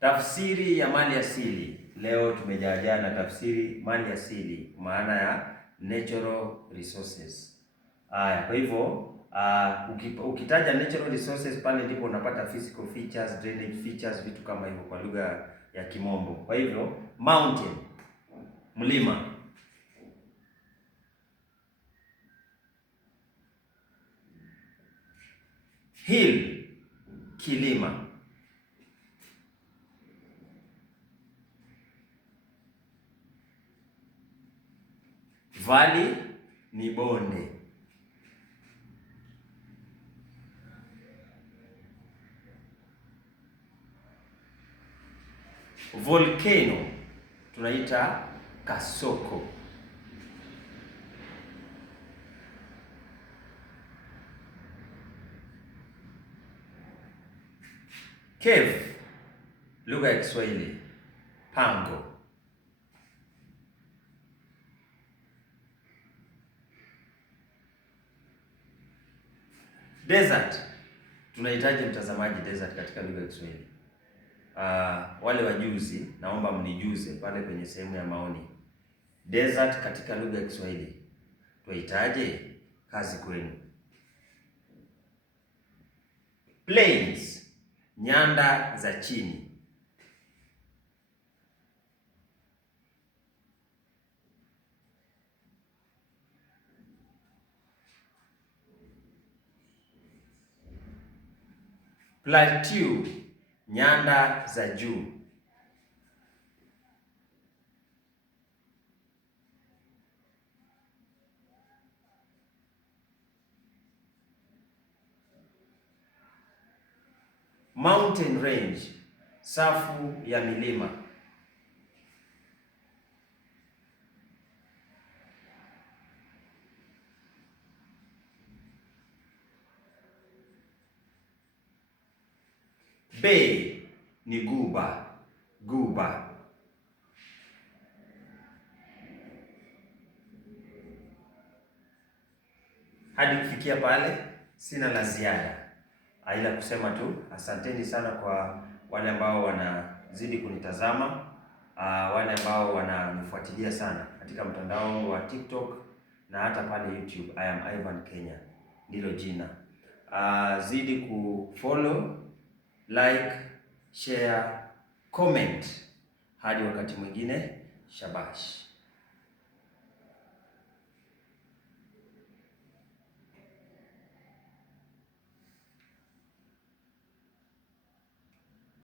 Tafsiri ya mali asili. Leo tumejaajaa na tafsiri mali asili, maana ya natural resources. Kwa hivyo ukitaja natural resources pale ndipo unapata physical features, drainage features, vitu kama hivyo kwa lugha ya Kimombo. Kwa hivyo mountain, mlima. Hill, kilima. Valley ni bonde. Volcano tunaita kasoko. Cave, lugha ya Kiswahili, pango. Desert, tunahitaji mtazamaji desert katika lugha ya Kiswahili. Wale wajuzi naomba mnijuze pale kwenye sehemu ya maoni. Desert katika lugha ya Kiswahili tunahitaji? Kazi kwenu. Plains, nyanda za chini. Plateau, nyanda za juu. Mountain range, safu ya milima. Bay ni guba, guba. Hadi kufikia pale sina la ziada, ila kusema tu asanteni sana kwa wale ambao wanazidi kunitazama, wale ambao wananifuatilia sana katika mtandao wa TikTok na hata pale YouTube. I am Ivan Kenya ndilo jina. Zidi kufollow, like, share, comment. Hadi wakati mwingine, shabash.